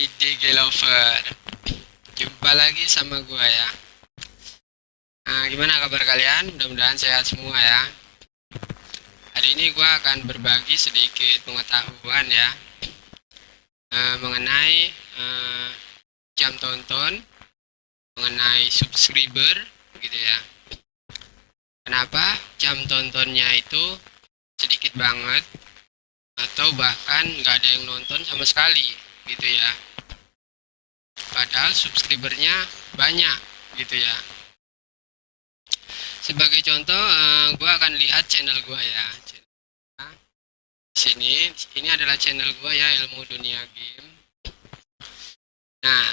IDG Lover, jumpa lagi sama gua ya. Nah, gimana kabar kalian? Mudah-mudahan sehat semua ya. Hari ini gua akan berbagi sedikit pengetahuan ya mengenai eh, jam tonton, mengenai subscriber, gitu ya. Kenapa jam tontonnya itu sedikit banget atau bahkan nggak ada yang nonton sama sekali, gitu ya. Padahal subscribernya banyak, gitu ya. Sebagai contoh, gue akan lihat channel gue ya. Sini, ini adalah channel gue ya, Ilmu Dunia Game. Nah,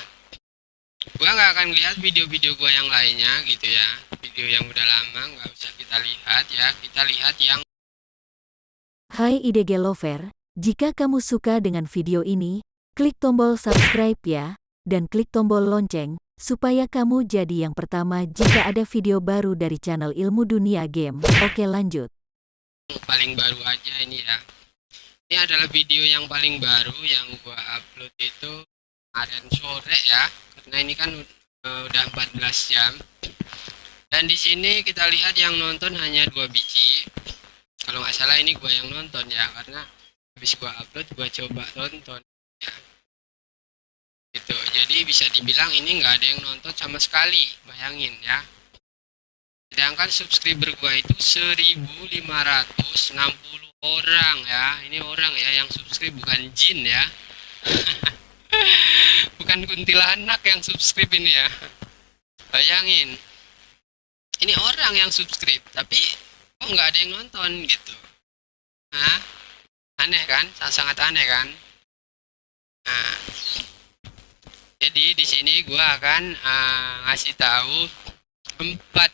gue nggak akan lihat video-video gue yang lainnya gitu ya. Video yang udah lama nggak usah kita lihat ya. Kita lihat yang Hai IDG Lover, jika kamu suka dengan video ini, klik tombol subscribe ya, dan klik tombol lonceng, supaya kamu jadi yang pertama jika ada video baru dari channel Ilmu Dunia Game. Oke lanjut. paling baru aja ini ya. Ini adalah video yang paling baru yang gue upload itu kemarin sore ya. Karena ini kan udah 14 jam. Dan di sini kita lihat yang nonton hanya 2 biji. Kalau nggak salah ini gue yang nonton ya, karena habis gue upload gue coba tonton ya, gitu. Jadi bisa dibilang ini nggak ada yang nonton sama sekali, bayangin ya. Sedangkan subscriber gue itu 1560 orang ya. Ini orang ya yang subscribe, bukan jin ya. Bukan kuntilanak yang subscribe ini ya. Bayangin, ini orang yang subscribe tapi kok nggak ada yang nonton gitu. Nah, aneh kan? Sangat aneh kan? Nah, jadi di sini gua akan ngasih tahu empat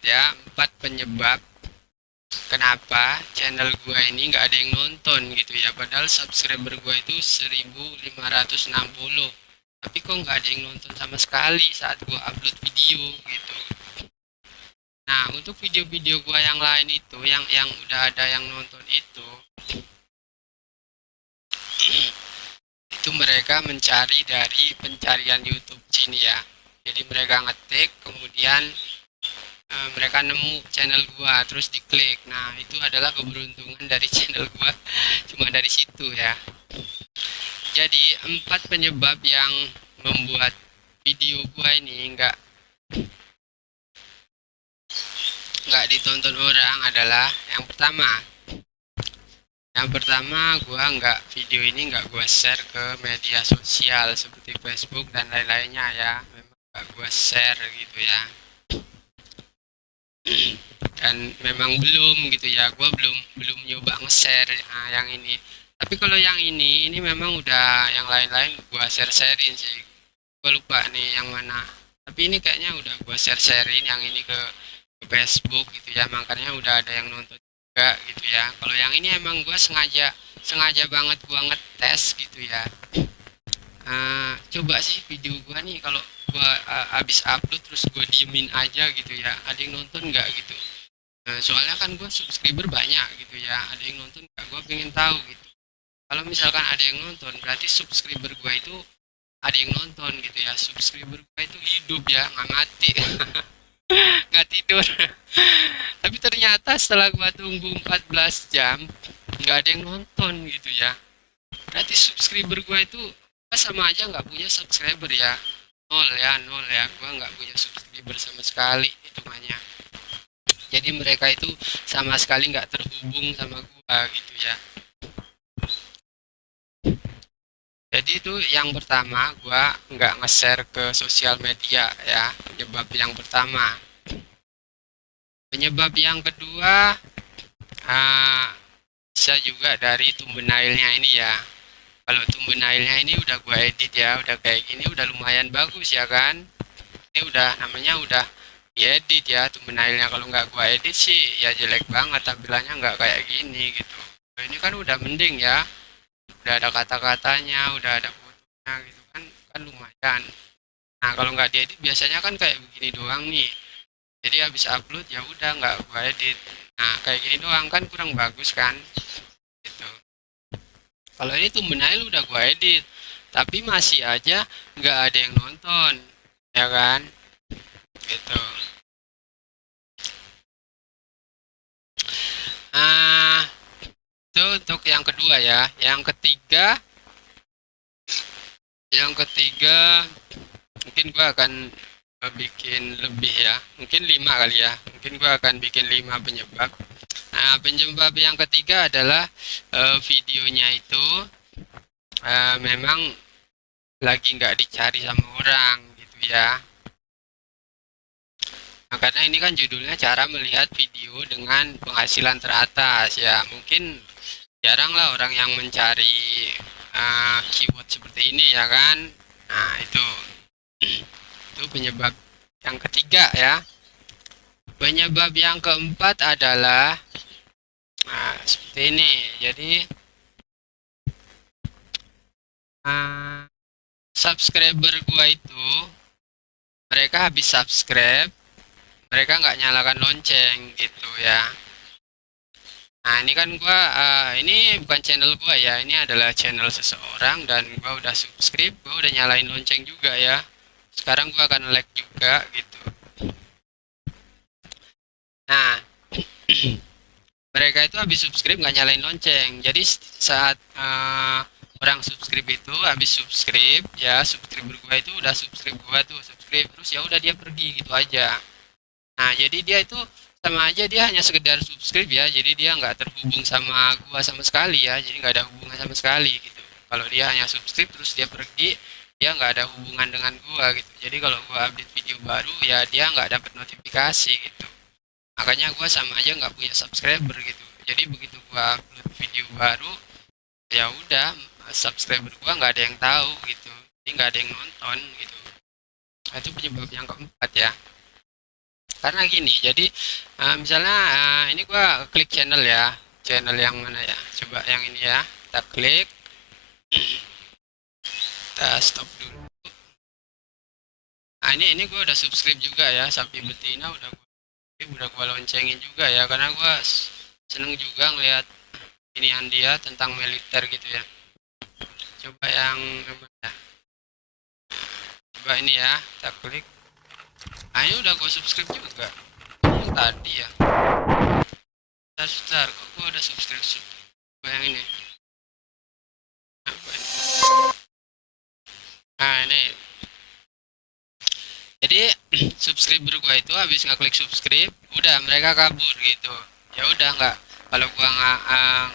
penyebab kenapa channel gua ini nggak ada yang nonton gitu ya. Padahal subscriber gua itu 1560. Tapi kok nggak ada yang nonton sama sekali saat gua upload video gitu. Nah, untuk video-video gua yang lain itu, yang udah ada yang nonton itu mereka mencari dari pencarian YouTube sini ya. Jadi mereka ngetik, kemudian mereka nemu channel gua, terus diklik. Nah, itu adalah keberuntungan dari channel gua, cuma dari situ ya. Jadi 4 penyebab yang membuat video gua ini nggak ditonton orang adalah yang pertama gua nggak video ini nggak gua share ke media sosial seperti Facebook dan lain-lainnya ya. Memang nggak gua share gitu ya. Dan memang belum gitu ya, gue belum nyoba nge-share yang ini. Tapi kalau yang ini memang udah, yang lain-lain gue share-sharein sih. Gue lupa nih yang mana, tapi ini kayaknya udah gue share-sharein yang ini ke Facebook gitu ya, makanya udah ada yang nonton juga gitu ya. Kalau yang ini emang gue sengaja sengaja banget gue ngetes gitu ya. Coba sih video gua nih, kalau gua abis upload terus gua diemin aja gitu ya, ada yang nonton nggak gitu. Soalnya kan gua subscriber banyak gitu ya, ada yang nonton nggak, gua pengen tahu gitu. Kalau misalkan ada yang nonton berarti subscriber gua itu ada yang nonton gitu ya. Subscriber gua itu hidup ya, nggak mati. Nggak tidur. Tapi ternyata setelah gua tunggu 14 jam nggak ada yang nonton gitu ya, berarti subscriber gua itu sama aja nggak punya subscriber ya. Nol ya, nol ya, gua nggak punya subscriber sama sekali hitungannya. Jadi mereka itu sama sekali nggak terhubung sama gua gitu ya. Jadi itu yang pertama, gua nggak nge-share ke sosial media ya, penyebab yang pertama. Penyebab yang kedua, ah, bisa juga dari thumbnailnya ini ya. Kalau thumbnailnya ini udah gua edit ya, udah kayak gini udah lumayan bagus ya kan. Ini udah namanya udah diedit ya thumbnailnya. Kalau nggak gua edit sih ya jelek banget, tampilannya nggak kayak gini gitu. Nah, ini kan udah mending ya, udah ada kata-katanya, udah ada fotonya gitu kan, kan lumayan. Nah, kalau nggak diedit biasanya kan kayak begini doang nih. Jadi habis upload ya udah nggak gua edit. Nah, kayak gini doang kan kurang bagus kan gitu. Kalau ini thumbnail udah gua edit, tapi masih aja nggak ada yang nonton, ya kan? Gitu. Ah, itu untuk yang kedua ya. Yang ketiga mungkin gua akan bikin lebih ya. Mungkin 5 kali ya. Mungkin gua akan bikin 5 penyebab. Nah, penyebab yang ketiga adalah videonya itu memang lagi nggak dicari sama orang gitu ya. Nah, karena ini kan judulnya cara melihat video dengan penghasilan teratas ya. Mungkin jarang lah orang yang mencari keyword seperti ini ya kan. Nah, itu penyebab yang ketiga ya. Penyebab yang keempat adalah seperti ini. Jadi uh, subscriber gua itu mereka habis subscribe, mereka nggak nyalakan lonceng gitu ya. Nah, ini kan gua ini bukan channel gua ya, ini adalah channel seseorang dan gua udah subscribe, gua udah nyalain lonceng juga ya. Sekarang gua akan like juga gitu. Nah, mereka itu habis subscribe nggak nyalain lonceng. Jadi saat orang subscribe itu habis subscribe ya, subscriber gua itu udah subscribe gua tuh, subscribe terus ya udah dia pergi gitu aja. Nah, jadi dia itu sama aja dia hanya sekedar subscribe ya, jadi dia nggak terhubung sama gua sama sekali ya, jadi nggak ada hubungan sama sekali gitu. Kalau dia hanya subscribe terus dia pergi, dia nggak ada hubungan dengan gua gitu. Jadi kalau gua update video baru ya dia nggak dapat notifikasi gitu. Makanya gua sama aja nggak punya subscriber gitu. Jadi begitu gua upload video baru, ya udah subscriber gua nggak ada yang tahu gitu. Jadi nggak ada yang nonton gitu. Nah, itu penyebab yang keempat ya. Karena gini, jadi misalnya ini gua klik channel ya, channel yang mana ya, coba yang ini ya, kita klik, kita stop dulu. Nah, ini gua udah subscribe juga ya, sapi betina udah gua loncengin juga ya, karena gua seneng juga ngeliat inian dia tentang militer gitu ya. Coba yang mana ya? Coba ini ya, kita klik. Nah, ini udah gua subscribe juga. Ini yang tadi ya. Sebentar, kok gua udah subscribe. Coba yang ini. Apa ini? Nah, ini. Jadi subscriber gua itu habis ngeklik subscribe, udah mereka kabur gitu. Ya udah nggak, kalau gua nggak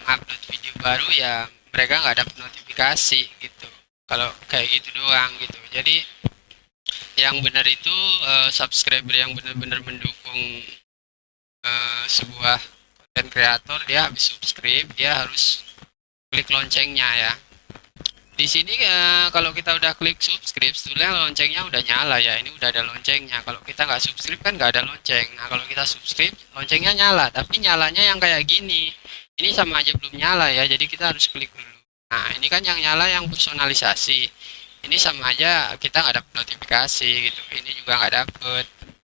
ngupload video baru ya mereka nggak dapat notifikasi gitu. Kalau kayak gitu doang gitu. Jadi yang benar itu subscriber yang benar-benar mendukung sebuah konten kreator, dia habis subscribe dia harus klik loncengnya ya. Di sini kalau kita udah klik subscribe, sebetulnya loncengnya udah nyala ya. Ini udah ada loncengnya. Kalau kita nggak subscribe kan nggak ada lonceng. Nah, kalau kita subscribe, loncengnya nyala. Tapi nyalanya yang kayak gini. Ini sama aja belum nyala ya. Jadi kita harus klik dulu. Nah, ini kan yang nyala yang personalisasi. Ini sama aja kita nggak dapat notifikasi gitu. Ini juga nggak dapet.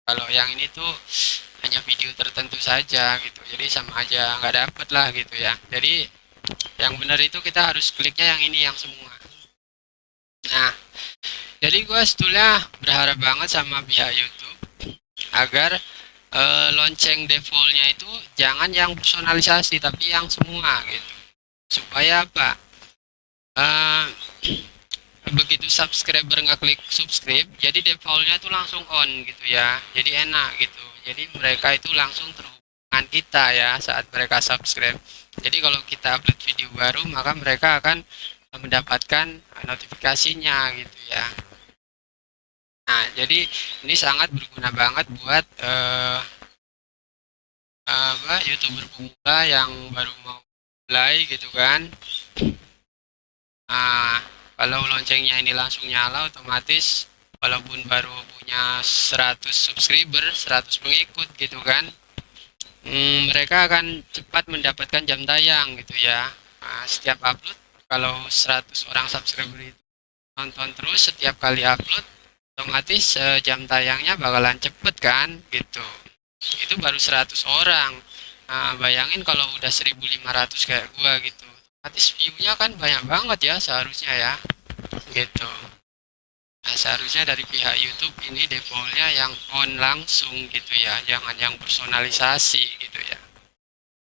Kalau yang ini tuh hanya video tertentu saja gitu. Jadi sama aja nggak dapet lah gitu ya. Jadi yang benar itu kita harus kliknya yang ini yang semua. Nah, jadi gue sebetulnya berharap banget sama pihak YouTube agar lonceng defaultnya itu jangan yang personalisasi tapi yang semua gitu. Supaya apa? Eh, Begitu subscriber nggak klik subscribe, jadi defaultnya itu langsung on gitu ya. Jadi enak gitu. Jadi mereka itu langsung terhubung dengan kita ya saat mereka subscribe. Jadi kalau kita upload video baru, maka mereka akan mendapatkan notifikasinya gitu ya. Nah, jadi ini sangat berguna banget buat apa YouTuber pemula yang baru mau mulai gitu kan. Nah, kalau loncengnya ini langsung nyala otomatis walaupun baru punya 100 subscriber, 100 pengikut gitu kan. Mereka akan cepat mendapatkan jam tayang gitu ya. Nah, setiap upload kalau 100 orang subscriber itu nonton terus setiap kali upload, otomatis jam tayangnya bakalan cepet kan gitu. Itu baru 100 orang. Nah, bayangin kalau udah 1.500 kayak gua gitu, otomatis view-nya kan banyak banget ya seharusnya ya. gitu. Nah, seharusnya dari pihak YouTube ini defaultnya yang on langsung gitu ya, jangan yang personalisasi gitu ya.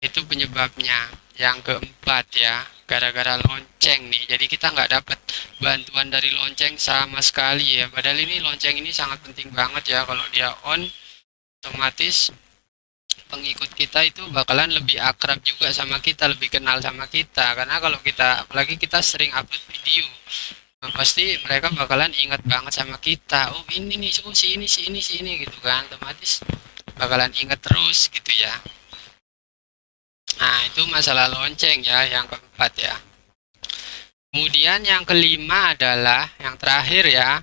Itu penyebabnya. Yang keempat ya, gara-gara lonceng nih. Jadi kita nggak dapat bantuan dari lonceng sama sekali ya. Padahal ini lonceng ini sangat penting banget ya. Kalau dia on, otomatis pengikut kita itu bakalan lebih akrab juga sama kita, lebih kenal sama kita. Karena kalau kita, apalagi kita sering upload video, nah, pasti mereka bakalan ingat banget sama kita. Oh ini nih, oh si ini, si ini, si ini gitu kan. Otomatis bakalan ingat terus gitu ya. Nah, itu masalah lonceng ya, yang keempat ya. Kemudian yang kelima adalah yang terakhir ya.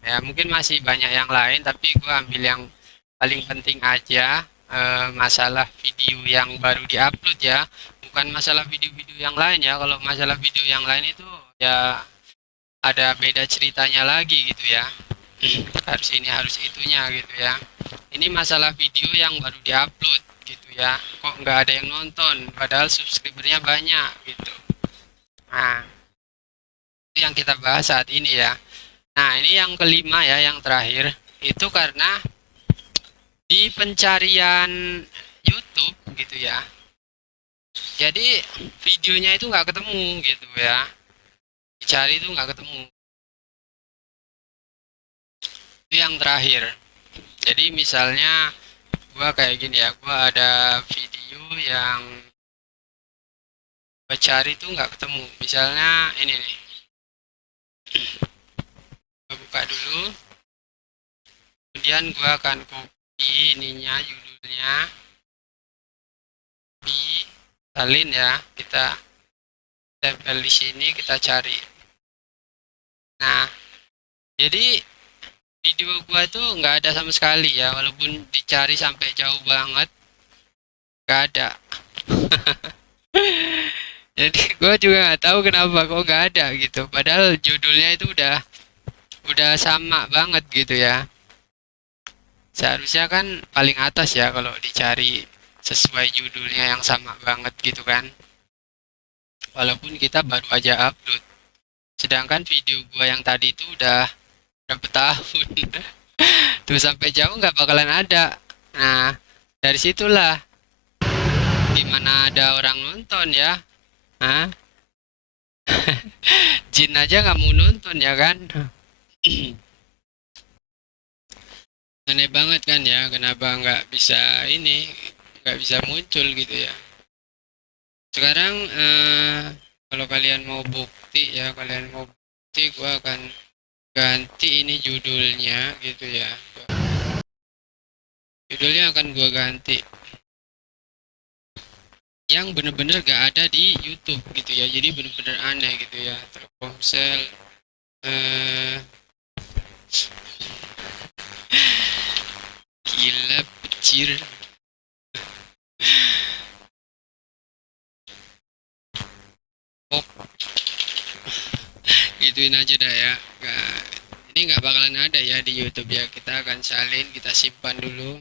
Ya, mungkin masih banyak yang lain, tapi gue ambil yang paling penting aja. Masalah video yang baru diupload ya. Bukan masalah video-video yang lain ya. Kalau masalah video yang lain itu ya ada beda ceritanya lagi gitu ya. Harus ini, harus itunya gitu ya. Ini masalah video yang baru diupload gitu ya. Kok nggak ada yang nonton, padahal subscribernya banyak gitu. Nah, itu yang kita bahas saat ini ya. Nah, ini yang kelima ya, yang terakhir. Itu karena di pencarian YouTube gitu ya. Jadi videonya itu nggak ketemu gitu ya. Dicari itu nggak ketemu. Itu yang terakhir. Jadi misalnya gua kayak gini ya, gua ada video yang gua cari itu nggak ketemu. Misalnya ini nih, gua buka dulu. Kemudian gua akan copy ininya, judulnya, copy, salin ya, kita tempel di sini, kita cari. Nah, jadi video gua tuh nggak ada sama sekali ya, walaupun dicari sampai jauh banget, nggak ada. Jadi gua juga nggak tahu kenapa kok nggak ada gitu. Padahal judulnya itu udah sama banget gitu ya. Seharusnya kan paling atas ya kalau dicari sesuai judulnya yang sama banget gitu kan. Walaupun kita baru aja upload. Sedangkan video gua yang tadi itu udah berapa tahun. Tuh sampai jauh nggak bakalan ada. Nah, dari situlah gimana ada orang nonton ya. Hah? Jin aja nggak mau nonton ya kan. Aneh banget kan ya, kenapa nggak bisa ini, nggak bisa muncul gitu ya. Sekarang kalau kalian mau bukti ya, kalian mau bukti, gua akan ganti ini judulnya gitu ya. Judulnya akan gua ganti yang bener-bener gak ada di YouTube gitu ya, jadi bener-bener aneh gitu ya. Telkomsel eh gila pecir. Oh, gituin aja dah ya. Ini nggak bakalan ada ya di YouTube ya. Kita akan salin, kita simpan dulu.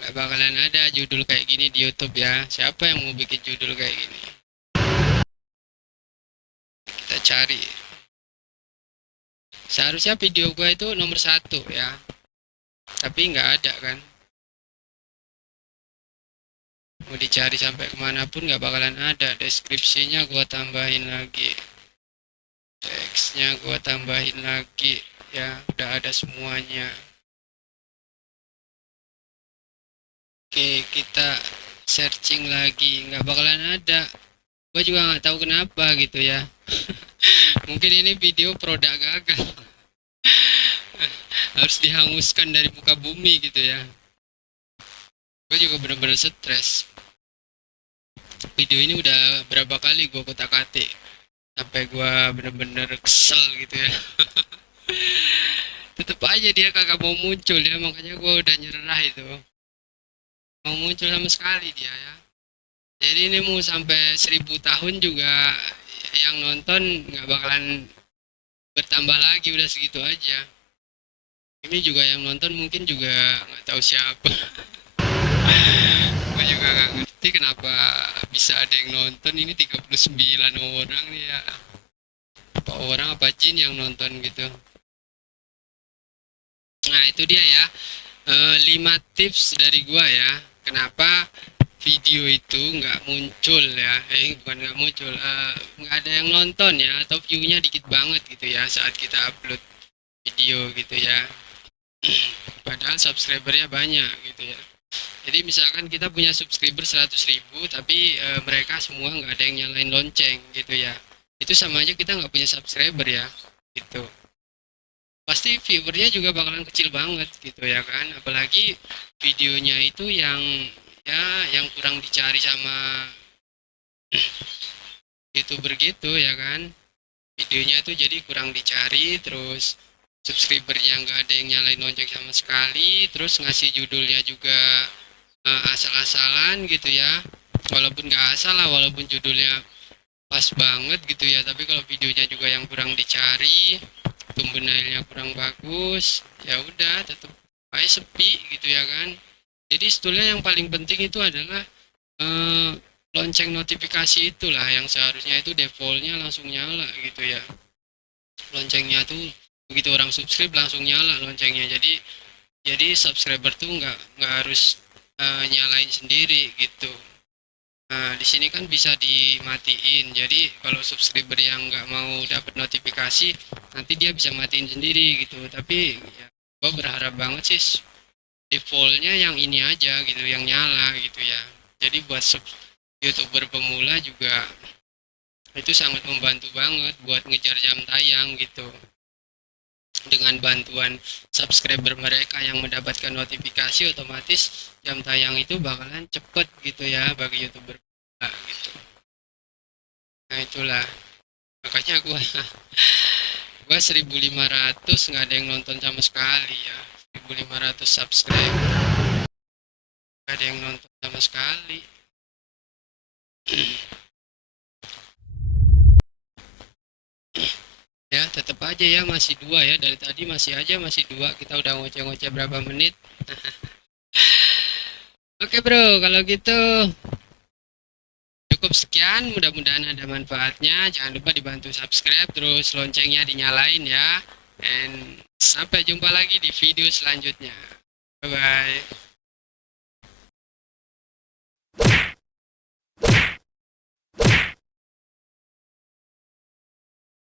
Nggak bakalan ada judul kayak gini di YouTube ya. Siapa yang mau bikin judul kayak gini? Kita cari. Seharusnya video gua itu nomor satu ya. Tapi nggak ada kan. Mau dicari sampai kemanapun nggak bakalan ada. Deskripsinya gua tambahin lagi. Teksnya gua tambahin lagi. Ya, udah ada semuanya. Oke, kita searching lagi. Nggak bakalan ada. Gue juga nggak tahu kenapa gitu ya. Mungkin ini video produk gagal. Harus dihanguskan dari muka bumi gitu ya. Gue juga bener-bener stres. Video ini udah berapa kali gue kotak-katik. Sampai gue bener-bener kesel gitu ya. Tetep aja dia kagak mau muncul ya. Makanya gue udah nyerah itu. Mau muncul sama sekali dia ya. Jadi ini mau sampai 1000 tahun juga yang nonton nggak bakalan bertambah lagi, udah segitu aja. Ini juga yang nonton mungkin juga nggak tahu siapa. Gue juga nggak ngerti kenapa bisa ada yang nonton, ini 39 orang nih ya. apa orang apa jin yang nonton gitu. Nah itu dia ya, 5 tips dari gua ya, kenapa video itu nggak muncul ya, bukan nggak muncul, nggak ada yang nonton ya, atau view-nya dikit banget gitu ya saat kita upload video gitu ya. Padahal subscribernya banyak gitu ya. Jadi misalkan kita punya subscriber 100.000 tapi mereka semua nggak ada yang nyalain lonceng gitu ya. Itu sama aja kita nggak punya subscriber ya gitu. Pasti viewernya juga bakalan kecil banget gitu ya kan. Apalagi videonya itu yang ya yang kurang dicari sama youtuber gitu ya kan. Videonya itu jadi kurang dicari, terus subscribernya nggak ada yang nyalain lonceng sama sekali, terus ngasih judulnya juga asal-asalan gitu ya, walaupun nggak asal lah, walaupun judulnya pas banget gitu ya, tapi kalau videonya juga yang kurang dicari, thumbnailnya kurang bagus, ya udah tetap aja sepi gitu ya kan. Jadi sebetulnya yang paling penting itu adalah eh, lonceng notifikasi itulah yang seharusnya itu defaultnya langsung nyala gitu ya. Loncengnya tuh begitu orang subscribe langsung nyala loncengnya. Jadi subscriber tuh nggak harus nyalain sendiri gitu. Nah, di sini kan bisa dimatiin. Jadi kalau subscriber yang nggak mau dapat notifikasi, nanti dia bisa matiin sendiri gitu. Tapi ya, gua berharap banget sih defaultnya yang ini aja gitu, yang nyala gitu ya. Jadi buat youtuber pemula juga itu sangat membantu banget buat ngejar jam tayang gitu. Dengan bantuan subscriber mereka yang mendapatkan notifikasi, otomatis jam tayang itu bakalan cepet gitu ya bagi youtuber gitu. Nah itulah makanya gua 1.500 nggak ada yang nonton sama sekali ya. 1.500 subscribe nggak ada yang nonton sama sekali. Ya tetap aja ya masih dua ya, dari tadi masih dua, kita udah ngoceh-ngoceh berapa menit. Oke bro, kalau gitu cukup sekian, mudah-mudahan ada manfaatnya. Jangan lupa dibantu subscribe, terus loncengnya dinyalain ya. And sampai jumpa lagi di video selanjutnya. Bye bye.